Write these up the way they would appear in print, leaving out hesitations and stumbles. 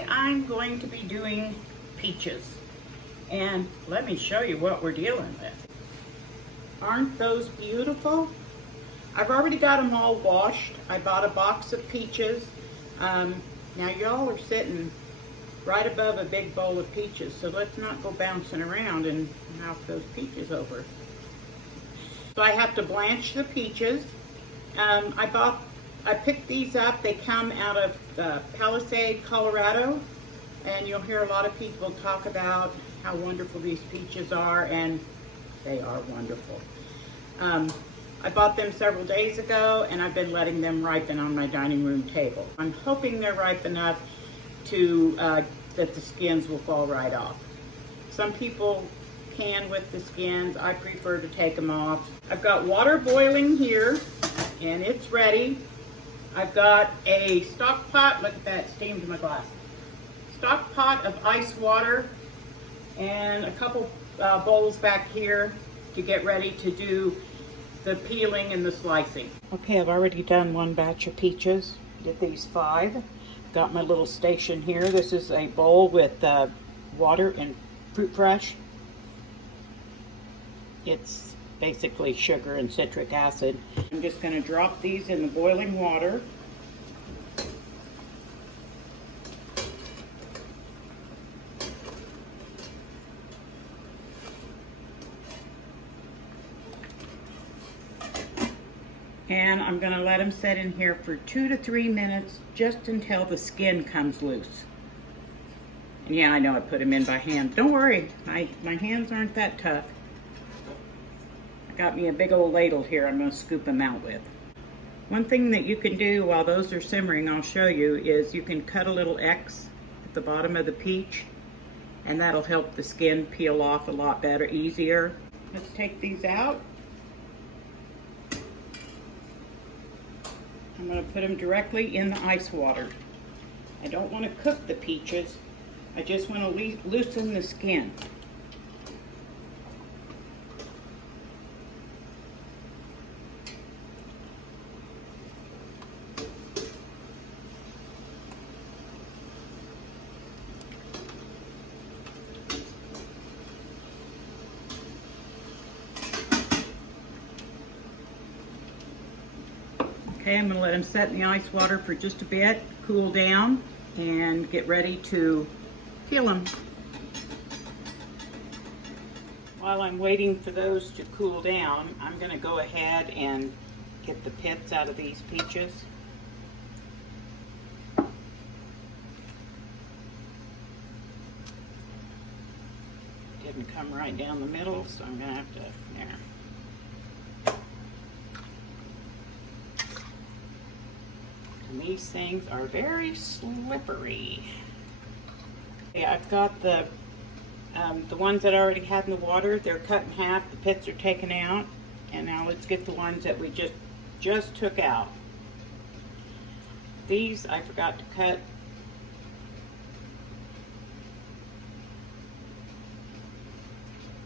Today I'm going to be doing peaches, and let me show you what we're dealing with. Aren't those beautiful? I've already got them all washed. I bought a box of peaches. Now y'all are sitting right above a big bowl of peaches, so let's not go bouncing around and knock those peaches over. So I have to blanch the peaches. I picked these up. They come out of Palisade, Colorado, and you'll hear a lot of people talk about how wonderful these peaches are, and they are wonderful. I bought them several days ago, and I've been letting them ripen on my dining room table. I'm hoping they're ripe enough to that the skins will fall right off. Some people can with the skins. I prefer to take them off. I've got water boiling here, and it's ready. I've got a stock pot. Look at that, steam to my glass. Stock pot of ice water, and a couple bowls back here to get ready to do the peeling and the slicing. Okay, I've already done one batch of peaches. Did these 5. Got my little station here. This is a bowl with water and fruit fresh. It's basically sugar and citric acid. I'm just going to drop these in the boiling water. And I'm going to let them set in here for 2 to 3 minutes, just until the skin comes loose. And yeah, I know I put them in by hand. Don't worry, my hands aren't that tough. I got me a big old ladle here I'm going to scoop them out with. One thing that you can do while those are simmering, I'll show you, is you can cut a little X at the bottom of the peach, and that'll help the skin peel off a lot better, easier. Let's take these out. I'm going to put them directly in the ice water. I don't want to cook the peaches. I just want to loosen the skin. Okay, I'm going to let them set in the ice water for just a bit, cool down, and get ready to peel them. While I'm waiting for those to cool down, I'm going to go ahead and get the pits out of these peaches. Didn't come right down the middle, so I'm going to have to, there. And these things are very slippery. Okay, I've got the ones that I already had in the water. They're cut in half. The pits are taken out. And now let's get the ones that we just took out. These I forgot to cut.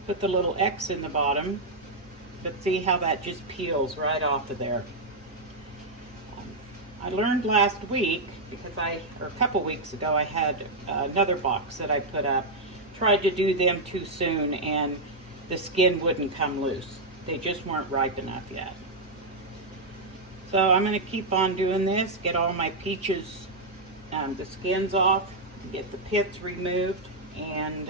Put the little X in the bottom. But see how that just peels right off of there. I learned last week, because or a couple weeks ago, I had another box that I put up. Tried to do them too soon, and the skin wouldn't come loose. They just weren't ripe enough yet. So I'm going to keep on doing this, get all my peaches, the skins off, get the pits removed, and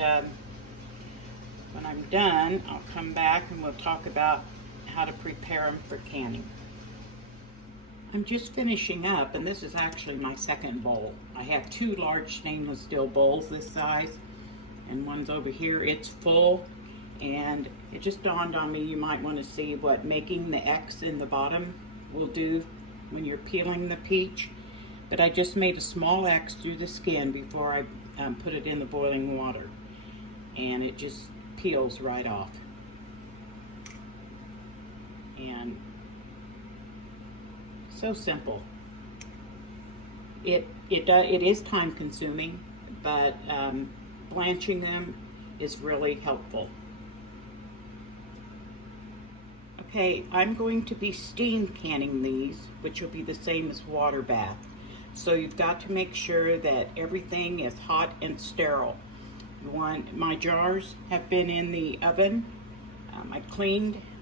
when I'm done, I'll come back and we'll talk about how to prepare them for canning. I'm just finishing up, and this is actually my second bowl. I have 2 large stainless steel bowls this size, and one's over here. It's full, and it just dawned on me you might want to see what making the X in the bottom will do when you're peeling the peach. But I just made a small X through the skin before I put it in the boiling water, and it just peels right off. And so simple. It is time consuming, but blanching them is really helpful. Okay, I'm going to be steam canning these, which will be the same as water bath. So you've got to make sure that everything is hot and sterile. My jars have been in the oven.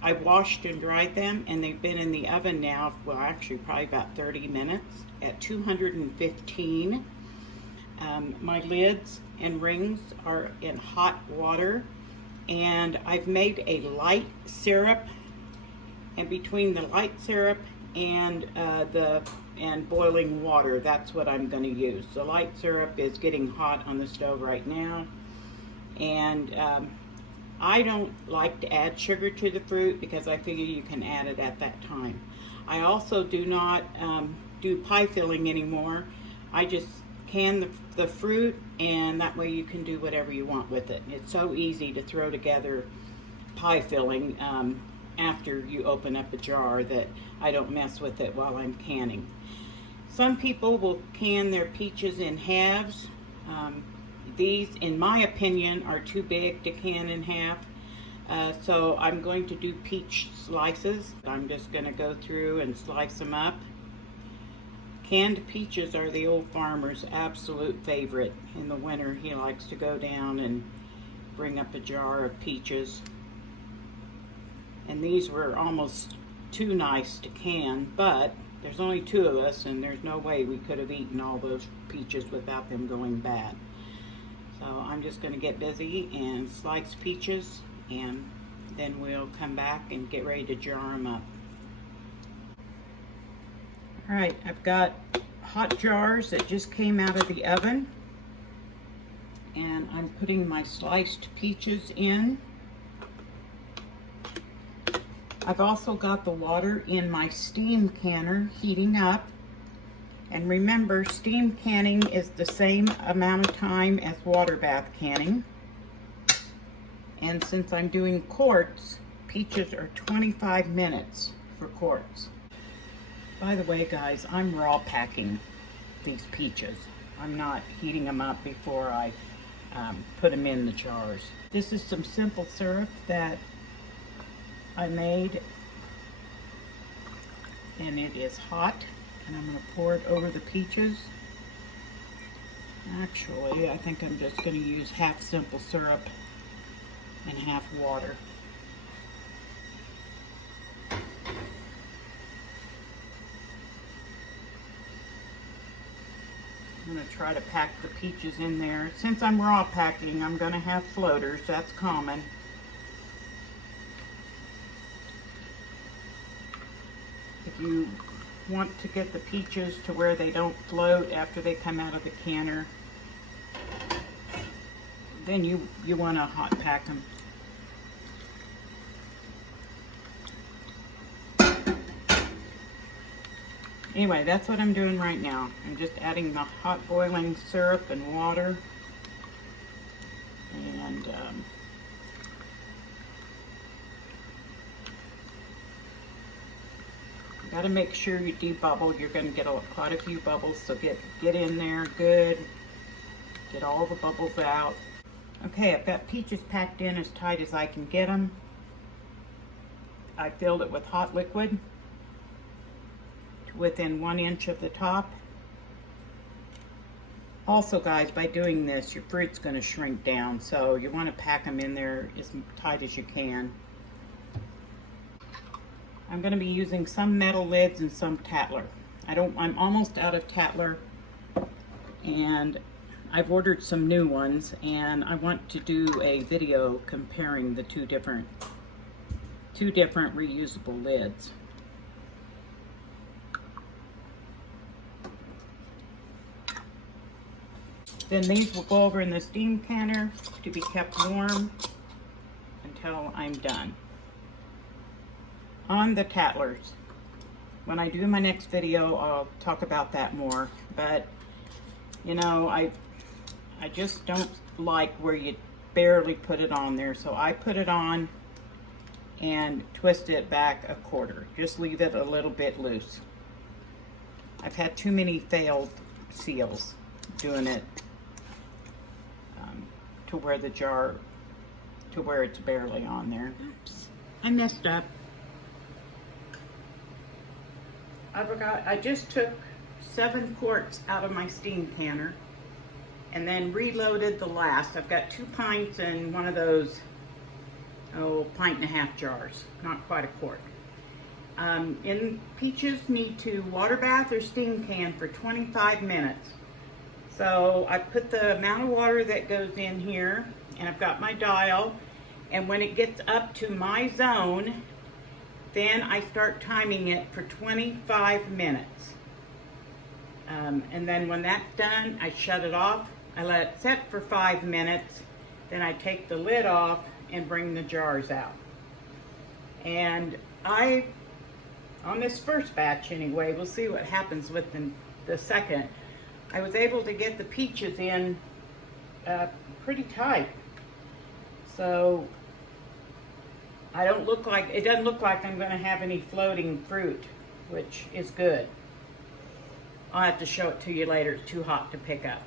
I washed and dried them, and they've been in the oven now, well, actually probably about 30 minutes at 215. My lids and rings are in hot water, and I've made a light syrup, and between the light syrup and boiling water, that's what I'm going to use. The light syrup is getting hot on the stove right now, and I don't like to add sugar to the fruit because I figure you can add it at that time. I also do not do pie filling anymore. I just can the fruit, and that way you can do whatever you want with it. It's so easy to throw together pie filling after you open up a jar that I don't mess with it while I'm canning. Some people will can their peaches in halves. These, in my opinion, are too big to can in half. So I'm going to do peach slices. I'm just going to go through and slice them up. Canned peaches are the old farmer's absolute favorite. In the winter, he likes to go down and bring up a jar of peaches. And these were almost too nice to can, but there's only 2 of us, and there's no way we could have eaten all those peaches without them going bad. So I'm just going to get busy and slice peaches, and then we'll come back and get ready to jar them up. Alright, I've got hot jars that just came out of the oven, and I'm putting my sliced peaches in. I've also got the water in my steam canner heating up. And remember, steam canning is the same amount of time as water bath canning. And since I'm doing quarts, peaches are 25 minutes for quarts. By the way, guys, I'm raw packing these peaches. I'm not heating them up before I put them in the jars. This is some simple syrup that I made, and it is hot. And I'm going to pour it over the peaches. Actually, I think I'm just going to use half simple syrup and half water. I'm going to try to pack the peaches in there. Since I'm raw packing, I'm going to have floaters. That's common. If you want to get the peaches to where they don't float after they come out of the canner, then you want to hot pack them. Anyway, that's what I'm doing right now. I'm just adding the hot boiling syrup and water, and got to make sure you debubble. You're going to get quite a few bubbles, so get in there good. Get all the bubbles out. Okay, I've got peaches packed in as tight as I can get them. I filled it with hot liquid to within 1 inch of the top. Also, guys, by doing this, your fruit's going to shrink down, so you want to pack them in there as tight as you can. I'm going to be using some metal lids and some Tatler. I'm almost out of Tatler, and I've ordered some new ones, and I want to do a video comparing the two different reusable lids. Then these will go over in the steam canner to be kept warm until I'm done. On the Tatlers, when I do my next video, I'll talk about that more, but you know, I just don't like where you barely put it on there, so I put it on and twist it back a quarter. Just leave it a little bit loose. I've had too many failed seals doing it to where the jar, to where it's barely on there. Oops, I messed up. I forgot, I just took 7 quarts out of my steam canner and then reloaded the last. I've got 2 pints in one of those, pint and a half jars, not quite a quart. Peaches need to water bath or steam can for 25 minutes. So I put the amount of water that goes in here, and I've got my dial, and when it gets up to my zone, then I start timing it for 25 minutes. And then when that's done, I shut it off. I let it set for 5 minutes. Then I take the lid off and bring the jars out. And on this first batch anyway, we'll see what happens with the second. I was able to get the peaches in pretty tight. So it doesn't look like I'm going to have any floating fruit, which is good. I'll have to show it to you later. It's too hot to pick up.